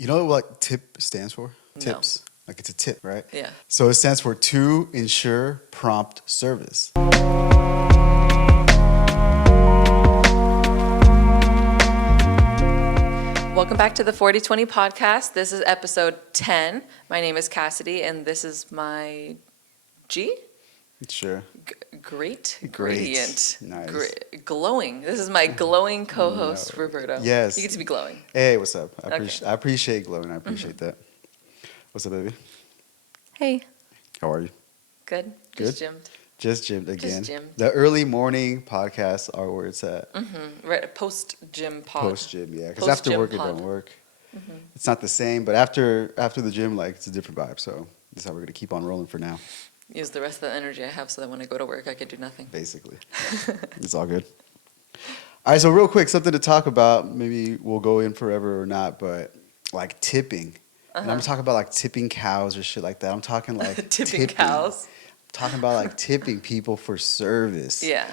You know what tip stands for? No. Tips. Like it's a tip, right? Yeah. So it stands for to ensure prompt service. Welcome back to the 40Twenty podcast. This is episode 10. My name is Cassidy, and this is my G? Sure. Great Great. gradient. Nice. Glowing. This is my glowing co-host, Roberto. Yes. You get to be glowing. Hey, what's up? I Okay. appreciate glowing. I appreciate that. What's up, baby? Hey. How are you? Good. Good? Just gymmed. Just gymmed again. Just gymmed. The early morning podcasts are where it's at. Right, post-gym pod. Post gym, yeah. Because after Post-gym work, it pod. don't work. It's not the same, but after the gym, like it's a different vibe. So this is how we're gonna keep on rolling for now. Use the rest of the energy I have so that when I go to work, I can do nothing. Basically, it's all good. All right, so real quick, something to talk about. Maybe we'll go in forever or not, but like tipping. And I'm talking about like tipping cows or shit like that. I'm talking like Tipping cows. I'm talking about like tipping people for service. Yeah.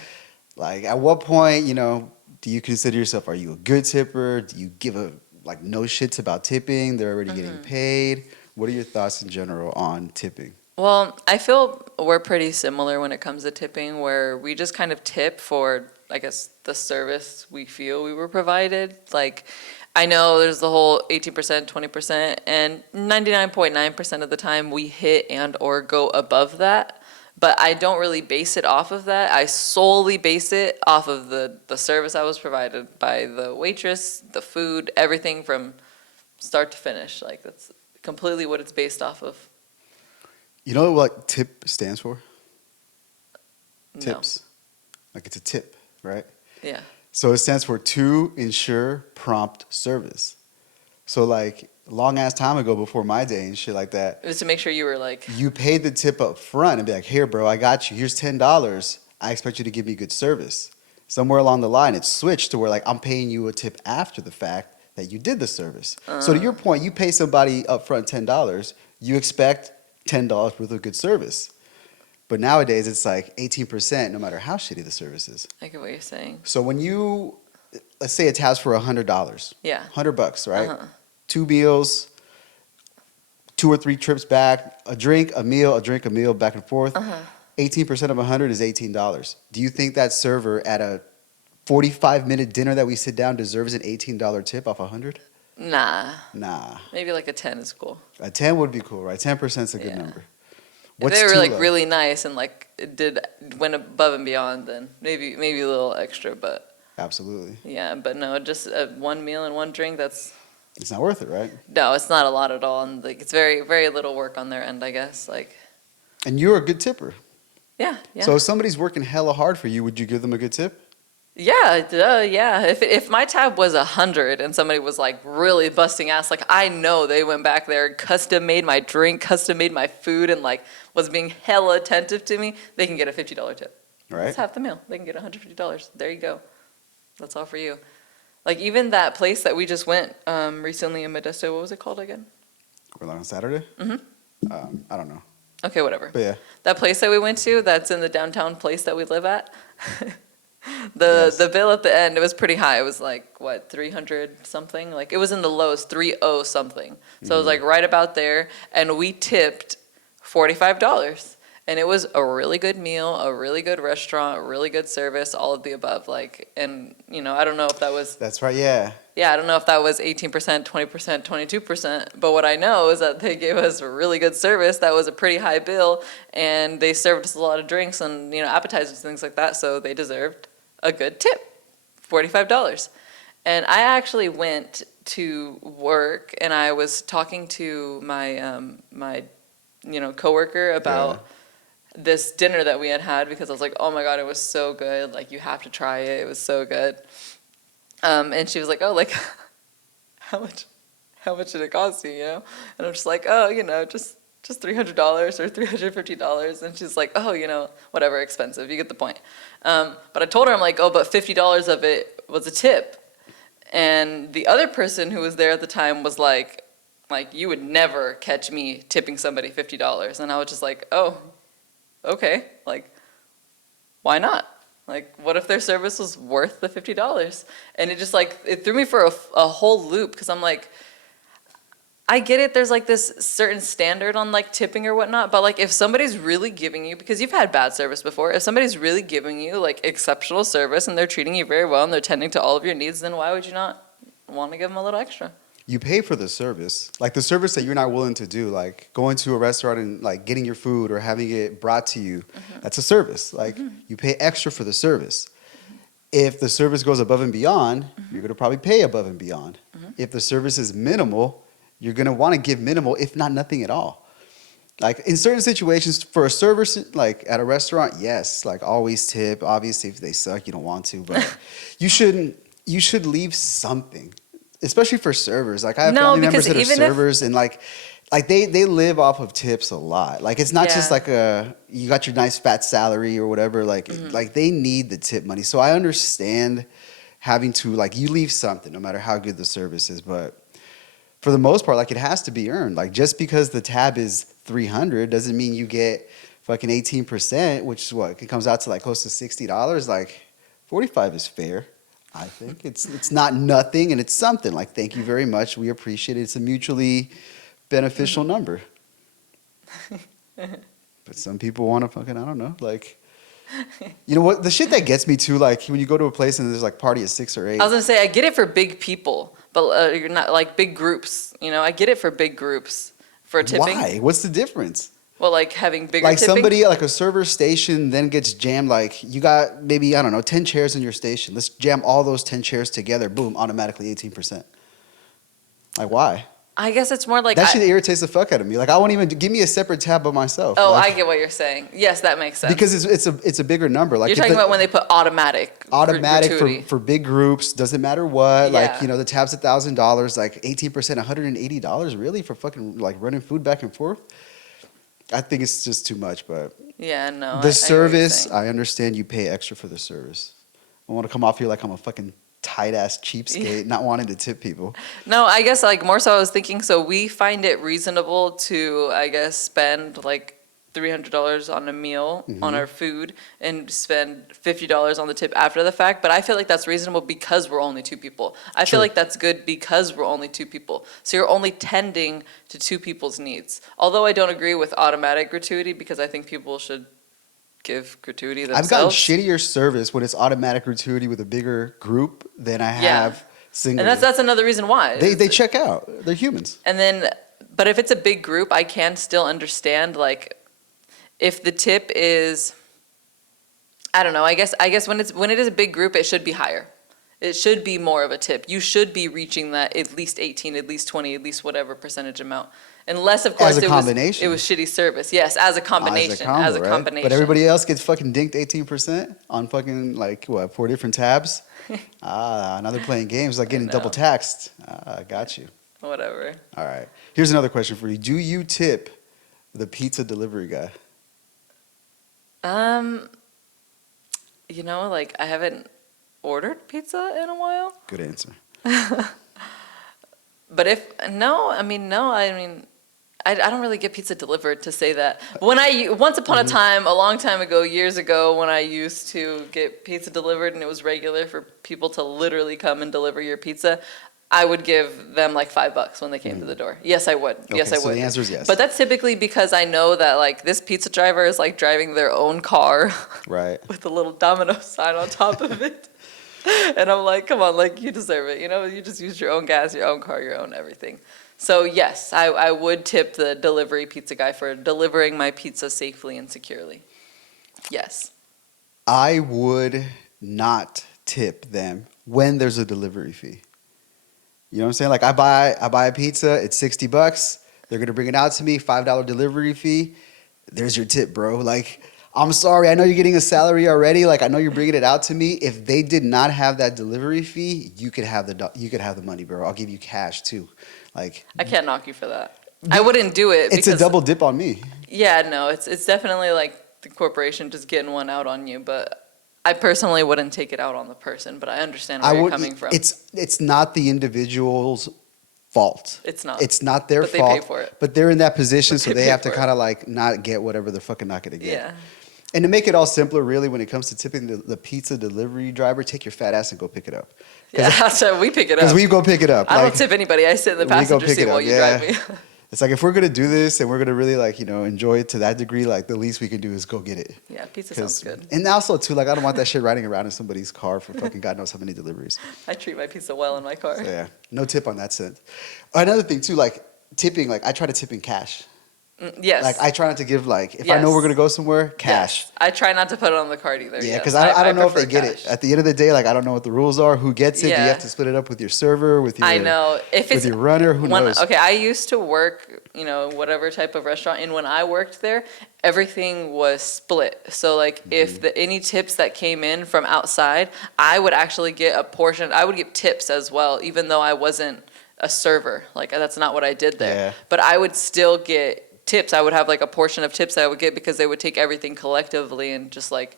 Like at what point, do you consider yourself, are you a good tipper? Do you give a like no shits about tipping? They're already getting paid. What are your thoughts in general on tipping? Well, I feel we're pretty similar when it comes to tipping, where we just kind of tip for, I guess, the service we feel we were provided. Like, I know there's the whole 18%, 20%, and 99.9% of the time we hit and or go above that. But I don't really base it off of that. I solely base it off of the service I was provided by the waitress, the food, everything from start to finish. Like, that's completely what it's based off of. You know what tip stands for? No. Tips. Like it's a tip, right? Yeah. So it stands for to ensure prompt service. So like long ass time ago before my day and shit like that, Just to make sure you were like, you paid the tip up front and be like, here, bro, I got you. Here's $10. I expect you to give me good service. Somewhere along the line, it switched to where like I'm paying you a tip after the fact that you did the service. So to your point, you pay somebody up front $10, you expect $10 worth of good service. But nowadays, it's like 18% no matter how shitty the service is. I get what you're saying. So when you, let's say it tabs for $100. Yeah. $100, right? 2 meals, 2 or 3 trips back, a drink, a meal, back and forth. 18% of 100 is $18. Do you think that server at a 45-minute dinner that we sit down deserves an $18 tip off 100? Nah. Nah. Maybe like a 10 is cool. A 10 would be cool, right? 10% is a good Yeah. number. If they were too like low? really nice and like went above and beyond, then maybe a little extra, but Absolutely. yeah, but no, just one meal and one drink. It's not worth it, right? No, it's not a lot at all, and like it's very very little work on their end, I guess. Like, And you're a good tipper. yeah. So if somebody's working hella hard for you, would you give them a good tip? Yeah, yeah. If my tab was 100 and somebody was like really busting ass, like I know they went back there, custom made my drink, custom made my food, and like was being hella attentive to me, they can get a $50 tip. Right. That's half the meal. They can get $150. There you go. That's all for you. Like even that place that we just went recently in Modesto, what was it called again? We're on Saturday? I don't know. Okay, whatever. But yeah. That place that we went to, that's in the downtown place that we live at. Yes. The bill at the end, it was pretty high. It was like, what, 300 something? Like it was in the lows, 30 something. So it was like right about there. And we tipped $45. And it was a really good meal, a really good restaurant, really good service, all of the above. Like, and I don't know if that was, That's right, yeah. I don't know if that was 18%, 20%, 22%. But what I know is that they gave us really good service. That was a pretty high bill. And they served us a lot of drinks and, appetizers and things like that. So they deserved a good tip, $45. And I actually went to work and I was talking to my, my coworker about this dinner that we had because I was like, oh my God, it was so good. Like, you have to try it. It was so good. And she was like, oh, like, how much did it cost you, And I'm just like, oh, just $300 or $350. And she's like, oh, whatever, expensive. You get the point. But I told her, I'm like, oh, but $50 of it was a tip. And the other person who was there at the time was like, you would never catch me tipping somebody $50. And I was just like, oh, okay. Like, why not? Like, what if their service was worth the $50? And it just it threw me for a whole loop because I'm like, I get it. There's like this certain standard on like tipping or whatnot, but like if somebody's really giving you, because you've had bad service before, if somebody's really giving you like exceptional service and they're treating you very well and they're tending to all of your needs, then why would you not want to give them a little extra? You pay for the service, like the service that you're not willing to do, like going to a restaurant and like getting your food or having it brought to you. That's a service. Like you pay extra for the service. If the service goes above and beyond, you're going to probably pay above and beyond. If the service is minimal, you're going to want to give minimal, if not nothing at all. Like in certain situations, for a server, like at a restaurant, yes, like always tip. Obviously, if they suck, you don't want to, but you should leave something, especially for servers. Like I have family members that are servers, and like they live off of tips a lot. Like it's not just like you got your nice fat salary or whatever. Like like they need the tip money. So I understand having to like you leave something, no matter how good the service is, but for the most part, like it has to be earned. Like just because the tab is $300 doesn't mean you get fucking 18%, which is what it comes out to like close to $60. Like 45 is fair, I think. It's not nothing, and it's something. Like thank you very much, we appreciate it. It's a mutually beneficial number. But some people want to fucking, I don't know, like. You know what? The shit that gets me too, like when you go to a place and there's like party of 6 or 8. I was gonna say I get it for big people, but you're not like big groups. You know, I get it for big groups for tipping. Why? What's the difference? Well, like having bigger like tipping? Somebody like a server station then gets jammed. Like you got maybe I don't know 10 chairs in your station. Let's jam all those 10 chairs together. Boom, automatically 18%. Like why? I guess it's more like that shit irritates the fuck out of me. Like I won't even give me a separate tab by myself. Oh, like, I get what you're saying. Yes, that makes sense. Because it's a bigger number. Like you're talking about when they put automatic for big groups. Doesn't matter what. Yeah. Like the tab's $1,000. Like 18%, $180 really for fucking like running food back and forth. I think it's just too much. But yeah, no. The service, I understand you pay extra for the service. I want to come off here like I'm a fucking tight ass cheapskate, not wanting to tip people. No, I guess like more so I was thinking, so we find it reasonable to, I guess, spend like $300 on a meal on our food and spend $50 on the tip after the fact. But I feel like that's reasonable because we're only 2 people. I feel like that's good because we're only 2 people. So you're only tending to 2 people's needs. Although I don't agree with automatic gratuity because I think people should give gratuity themselves. I've gotten shittier service when it's automatic gratuity with a bigger group than I have single. And that's another reason why. They check out. They're humans. And then, but if it's a big group, I can still understand, like, if the tip is, I don't know, I guess when it is a big group, it should be higher. It should be more of a tip. You should be reaching that at least 18, at least 20, at least whatever percentage amount. Unless, of course, it was shitty service. Yes, as a combination. As a combination. But everybody else gets fucking dinked 18% on fucking, like, 4 different tabs? Now they're playing games, like getting double taxed. I got you. Whatever. All right. Here's another question for you. Do you tip the pizza delivery guy? Like, I haven't ordered pizza in a while. Good answer. But I don't really get pizza delivered to say that. Once upon a time, a long time ago, years ago, when I used to get pizza delivered and it was regular for people to literally come and deliver your pizza, I would give them like $5 when they came to the door. Yes, I would. Okay, yes, I would. So the answer is yes. But that's typically because I know that like this pizza driver is like driving their own car, right, with a little domino sign on top of it. And I'm like, come on, like you deserve it. You just used your own gas, your own car, your own everything. So yes, I would tip the delivery pizza guy for delivering my pizza safely and securely. Yes. I would not tip them when there's a delivery fee. You know what I'm saying? Like I buy a pizza, it's $60. They're gonna bring it out to me, $5 delivery fee. There's your tip, bro. Like, I'm sorry, I know you're getting a salary already. Like, I know you're bringing it out to me. If they did not have that delivery fee, you could have the money, bro. I'll give you cash too. Like, I can't knock you for that. I wouldn't do it. It's a double dip on me. Yeah, no, it's definitely like the corporation just getting one out on you, but I personally wouldn't take it out on the person, but I understand where you're coming from. It's not the individual's fault. It's not. It's not their fault. But they pay for it. But they're in that position, so they have to kind of like not get whatever they're fucking not going to get. Yeah. And to make it all simpler, really, when it comes to tipping the pizza delivery driver, take your fat ass and go pick it up. Yeah, so we pick it Because up. we go pick it up. I Like, don't tip anybody. I sit in the we go passenger pick seat it while up. you Yeah. drive me. It's like if we're gonna do this and we're gonna really like enjoy it to that degree, like the least we can do is go get it. Yeah, pizza sounds good. And also too, like I don't want that shit riding around in somebody's car for fucking God knows how many deliveries. I treat my pizza well in my car. So yeah, no tip on that sense. Another thing too, like tipping, like I try to tip in cash. Yes. Like I try not to give like if I know we're gonna go somewhere, cash. Yes. I try not to put it on the card either. Yeah, yes. because I don't know if they prefer get cash. it. At the end of the day, like I don't know what the rules are. Who gets it? Do you Yeah. have to split it up with your server, with your I know. If it's with your runner? Who knows? Okay, I used to work, whatever type of restaurant, and when I worked there, everything was split. So like if any tips that came in from outside, I would actually get a portion. I would get tips as well, even though I wasn't a server. Like that's not what I did there. Yeah. But I would still get tips. I would have like a portion of tips that I would get because they would take everything collectively and just like,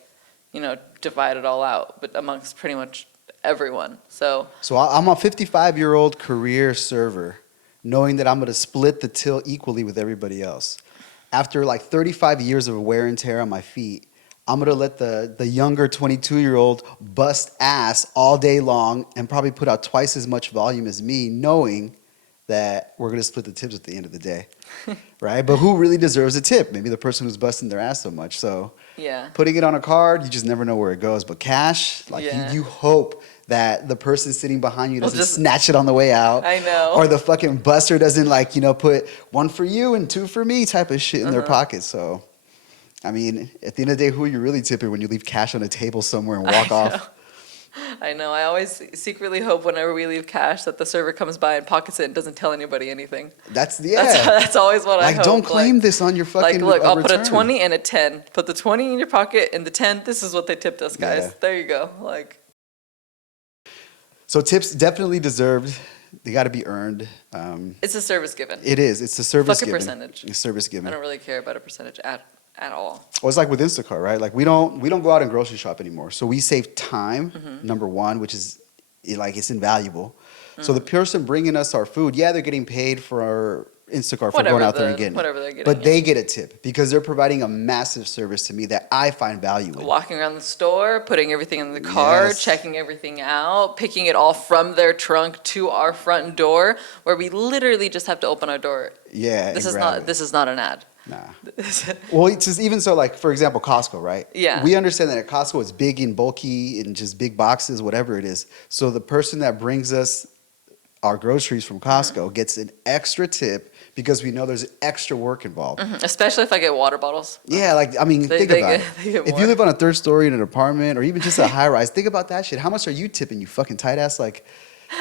divide it all out, but amongst pretty much everyone. So I'm a 55-year-old career server, knowing that I'm going to split the till equally with everybody else. After like 35 years of wear and tear on my feet, I'm going to let the younger 22-year-old bust ass all day long and probably put out twice as much volume as me, knowing that we're going to split the tips at the end of the day. Right? But who really deserves a tip? Maybe the person who's busting their ass so much. So yeah. putting it on a card, you just never know where it goes. But cash, like Yeah. you hope that the person sitting behind you Well, doesn't just- snatch it on the way out. I know. Or the fucking buster doesn't like, put one for you and two for me type of shit in their pocket. So, I mean, at the end of the day, who are you really tipping when you leave cash on a table somewhere and walk off? I know. I always secretly hope whenever we leave cash that the server comes by and pockets it and doesn't tell anybody anything. That's That's always what I hope. don't claim this on your fucking Look, I'll put a return. 20 and a 10. Put the 20 in your pocket and the 10, this is what they tipped us, guys. Yeah. There you go. So tips definitely deserved. They got to be earned. It's a service given. It is. It's a service Fuck a given. percentage. It's service I given. don't really care about a percentage at all. Well, it's like with Instacart, right? Like we don't go out and grocery shop anymore. So we save time, number one, which is it's invaluable. So the person bringing us our food, they're getting paid for our Instacart for going out there and getting whatever it. they're getting. But they get a tip because they're providing a massive service to me that I find value in. Walking around the store, putting everything in the car, Yes. checking everything out, picking it all from their trunk to our front door, where we literally just have to open our door. Yeah. This and is grab not. it. This is not an ad. Nah. Well, it's just even so, like, for example, Costco, right? Yeah. We understand that at Costco it's big and bulky and just big boxes, whatever it is. So the person that brings us our groceries from Costco gets an extra tip because we know there's extra work involved. Especially if I get water bottles. Yeah, like, I mean, think they about get- it. they get If more. you live on a third story in an apartment or even just a high rise, think about that shit. How much are you tipping, you fucking tight ass? Like,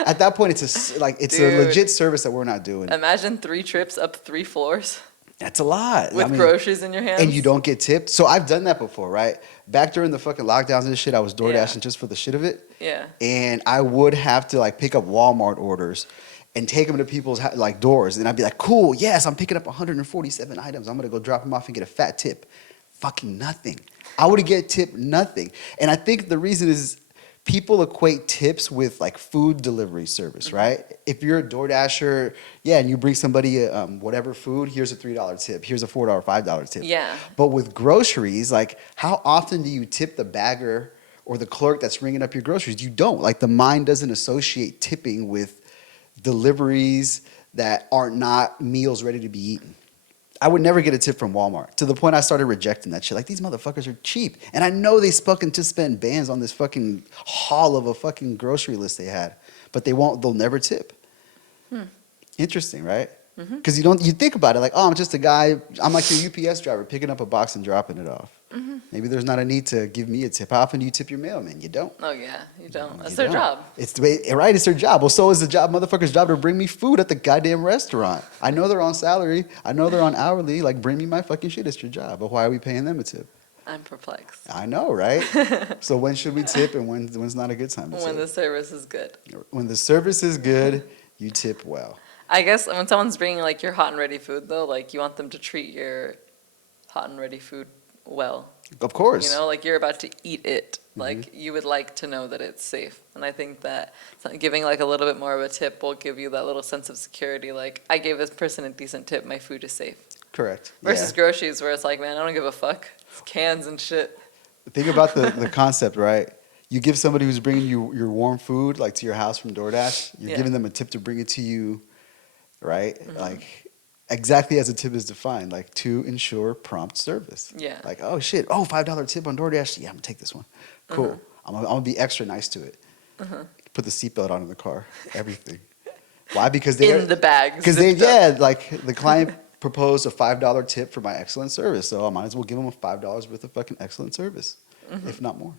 at that point, it's a Dude. legit service that we're not doing. Imagine 3 trips up 3 floors That's a lot. with I mean, groceries in your hands. and you don't get tipped. So I've done that before, right? Back during the fucking lockdowns and shit, I was DoorDashing just for the shit of it. Yeah. And I would have to like pick up Walmart orders and take them to people's like doors. And I'd be like, cool, yes, I'm picking up 147 items. I'm going to go drop them off and get a fat tip. Fucking nothing. I would get tipped nothing. And I think the reason is people equate tips with like food delivery service, right? If you're a DoorDasher, and you bring somebody whatever food, here's a $3 tip, here's a $4, $5 tip. Yeah. But with groceries, like how often do you tip the bagger or the clerk that's ringing up your groceries? You don't. Like the mind doesn't associate tipping with deliveries that are not meals ready to be eaten. I would never get a tip from Walmart to the point I started rejecting that shit. Like, these motherfuckers are cheap. And I know they fucking just spend bands on this fucking haul of a fucking grocery list they had. But they'll never tip. Interesting, right? Because you think about it like, oh, I'm just a guy, I'm like your UPS driver picking up a box and dropping it off. Maybe there's not a need to give me a tip. How often do you tip your mailman? You don't. Oh, yeah. You don't. That's You their don't. job. It's the way, right? It's their job. Well, so is the motherfucker's job to bring me food at the goddamn restaurant. I know they're on salary. I know they're on hourly. Like, bring me my fucking shit. It's your job. But why are we paying them a tip? I'm perplexed. I know, right? So when should we tip and when's not a good time to When the tip? service is good. When the service is good, you tip well. I guess when someone's bringing like your hot and ready food though, like you want them to treat your hot and ready food well. Of course. You know, like you're about to eat it. Like you would like to know that it's safe. And I think that giving like a little bit more of a tip will give you that little sense of security. Like I gave this person a decent tip, my food is safe. Correct. Versus groceries where it's like, man, I don't give a fuck. It's cans and shit. Think about the concept, right? You give somebody who's bringing you your warm food, like to your house from DoorDash, you're Yeah. giving them a tip to bring it to you, right? Mm-hmm. Like exactly as a tip is defined, like to ensure prompt service. Yeah. Like, oh shit, oh $5 tip on DoorDash. Yeah, I'm gonna take this one. Cool. Mm-hmm. I'm gonna be extra nice to it. Put the seatbelt on in the car, everything. Why? Because they In the bag. Because they zipped up. like the client proposed a $5 tip for my excellent service, so I might as well give them a $5 worth of fucking excellent service, if not more.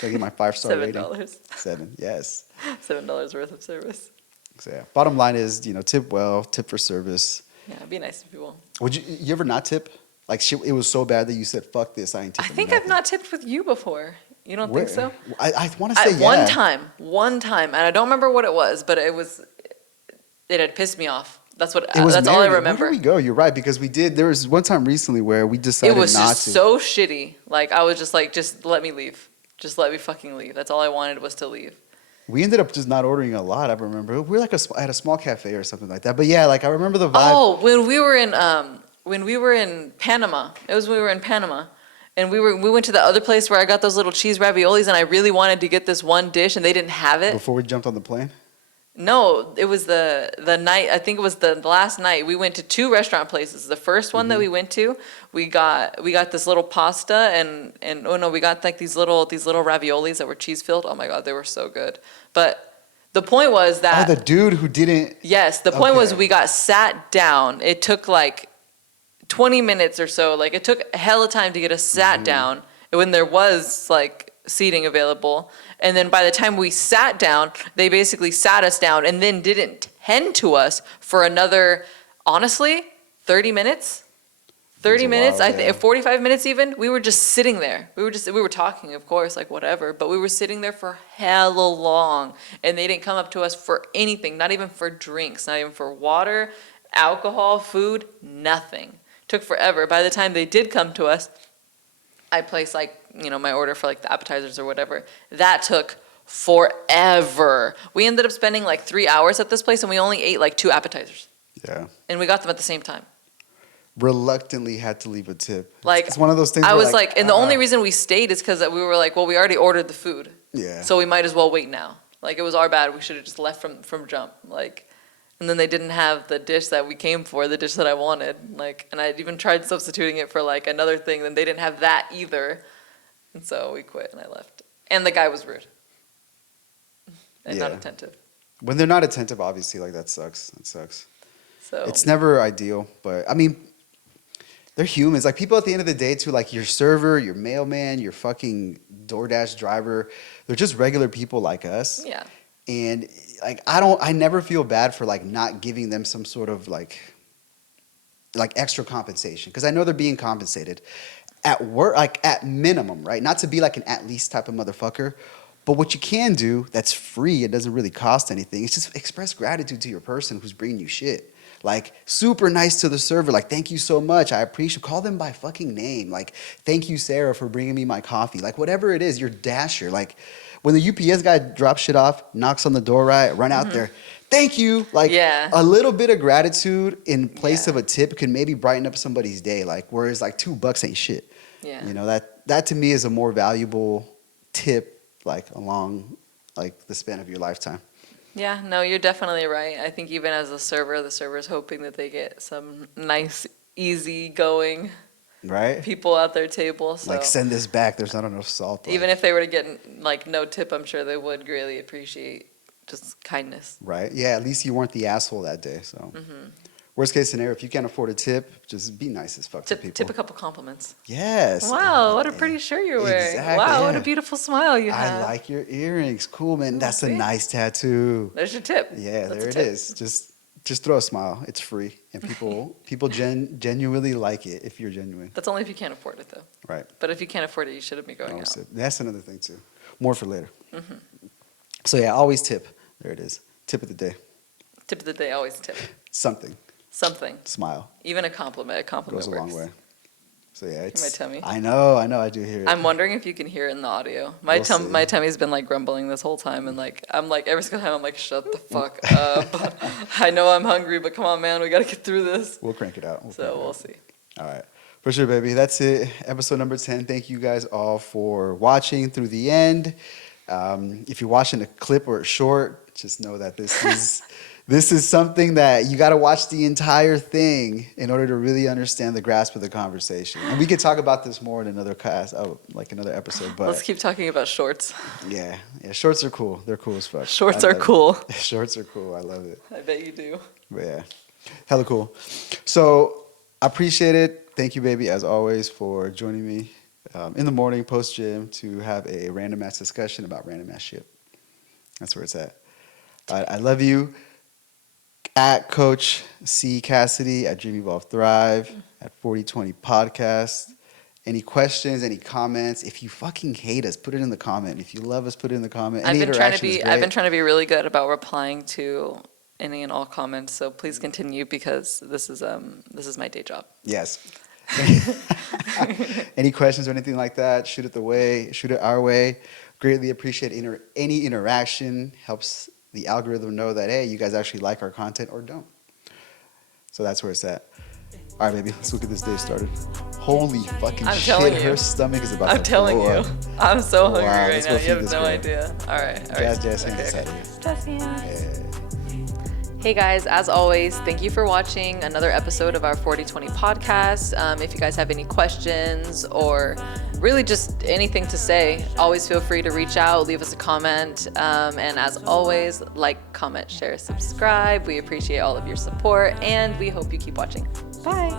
So I get my 5-star rating. $7. 7, yes. $7 worth of service. So yeah, bottom line is, tip well, tip for service. Yeah, be nice to people. Would you ever not tip? Like shit, it was so bad that you said, "Fuck this, I ain't I tipping." think I've not tipped with you before. You don't Where? think so? I want to say yeah. One time, and I don't remember what it was, but it had pissed me off. That's It was that's all I Meredith. remember. Where did we go? You're right, because we did. There was one time recently where we It decided was not just to. so shitty. Like I was just like, just let me leave. Just let me fucking leave. That's all I wanted was to leave. We ended up just not ordering a lot. I remember we were like at a small cafe or something like that. But yeah, like I remember the vibe. Oh, when we were in Panama. It was when we were in Panama. And we went to the other place where I got those little cheese raviolis, and I really wanted to get this one dish, and they didn't have it. Before we jumped on the plane. No, it was the night. I think it was the last night. We went to 2 restaurant places. The first one that we went to, we got this little pasta and oh no, we got like these little raviolis that were cheese filled. Oh my god, they were so good. But the point was that Oh, the dude who didn't. yes, the point was Okay. we got sat down. It took like 20 minutes or so. Like it took hella time to get us sat down when there was like seating available. And then by the time we sat down, they basically sat us down and then didn't tend to us for another, honestly, 30 minutes. 30 a minutes, while, I think yeah. 45 minutes even. We were just sitting there. We were talking, of course, like whatever, but we were sitting there for hella long. And they didn't come up to us for anything, not even for drinks, not even for water, alcohol, food, nothing. Took forever. By the time they did come to us, I placed like, my order for like the appetizers or whatever. That took forever. We ended up spending like 3 hours at this place and we only ate like 2 appetizers. Yeah. And we got them at the same time. Reluctantly had to leave a tip. Like it's one of those things. I where was like, and the only reason we stayed is because we were like, well, we already ordered the food. Yeah. So we might as well wait now. Like it was our bad. We should have just left from jump. Like, and then they didn't have the dish that we came for, the dish that I wanted. Like, and I even tried substituting it for like another thing, and they didn't have that either. And so we quit and I left. And the guy was rude and not Yeah. attentive. When they're not attentive, obviously, like that sucks. That sucks. So It's never ideal, but I mean, they're humans. Like people at the end of the day, too, like your server, your mailman, your fucking DoorDash driver, they're just regular people like us. yeah. And like I never feel bad for like not giving them some sort of like extra compensation, because I know they're being compensated at work, like at minimum, right? Not to be like an at least type of motherfucker, but what you can do that's free, it doesn't really cost anything, is just express gratitude to your person who's bringing you shit. Like super nice to the server, like thank you so much, I appreciate. Call them by fucking name, like thank you Sarah for bringing me my coffee, like whatever it is, your dasher. Like when the UPS guy drops shit off, knocks on the door, right, run out there, thank you. Like Yeah. a little bit of gratitude in place Yeah. of a tip can maybe brighten up somebody's day. Like whereas like $2 ain't shit. Yeah. That to me is a more valuable tip, like along like the span of your lifetime. Yeah, no, you're definitely right. I think even as a server, the server's hoping that they get some nice, easy going Right? people at their table. So Like send this back. There's not enough salt. even if they were to get like no tip, I'm sure they would greatly appreciate just kindness. Right? Yeah, at least you weren't the asshole that day. So worst case scenario, if you can't afford a tip, just be nice as fuck to people. Tip a couple compliments. Yes. Wow, what a pretty shirt you're wearing. Exactly, Wow, what yeah. a beautiful smile you have. I like your earrings. Cool, man. That's a see? nice tattoo. There's your tip. Yeah, That's there a it tip. is. Just throw a smile. It's free, and people genuinely like it if you're genuine. That's only if you can't afford it, though. Right. But if you can't afford it, you shouldn't be going Always out. tip. That's another thing too. More for later. So yeah, always tip. There it is. Tip of the day. Tip of the day, always tip. Something. Something. Smile. Even a compliment. A compliment Goes a long works. way. So yeah, it's. my tummy? I know. I do hear it. I'm wondering if you can hear it in the audio. My We'll see. my tummy's been like grumbling this whole time, and like I'm like every single time I'm like, shut the fuck up. I know I'm hungry, but come on, man, we gotta get through this. We'll crank it out. So we'll see. All right. For sure, baby. That's it. Episode number 10. Thank you guys all for watching through the end. If you're watching a clip or a short, just know that this is something that you got to watch the entire thing in order to really understand the grasp of the conversation. And we could talk about this more in another another episode. But Let's keep talking about shorts. yeah, shorts are cool. They're cool as fuck. Shorts are cool. Shorts are cool. I love it. I bet you do. But yeah, hella cool. So I appreciate it. Thank you, baby, as always, for joining me in the morning post gym to have a random ass discussion about random ass shit. That's where it's at. I love you. At Coach C Cassidy, at Dream Evolve Thrive, at 40Twenty Podcast. Any questions, any comments? If you fucking hate us, put it in the comment. If you love us, put it in the comment. I've been trying to be really good about replying to any and all comments. So please continue because this is my day job. Yes. Any questions or anything like that? Shoot it our way. Greatly appreciate any interaction. Helps the algorithm know that, hey, you guys actually like our content or don't. So that's where it's at. All right, baby, let's look at this day started. Holy fucking shit, her stomach is about to blow up. I'm telling you. I'm so hungry right now. You have no idea. All right. Jazz, Hey guys, as always, thank you for watching another episode of our 4020 podcast. If you guys have any questions or really just anything to say, always feel free to reach out, leave us a comment. And as always, like, comment, share, subscribe. We appreciate all of your support and we hope you keep watching. Bye.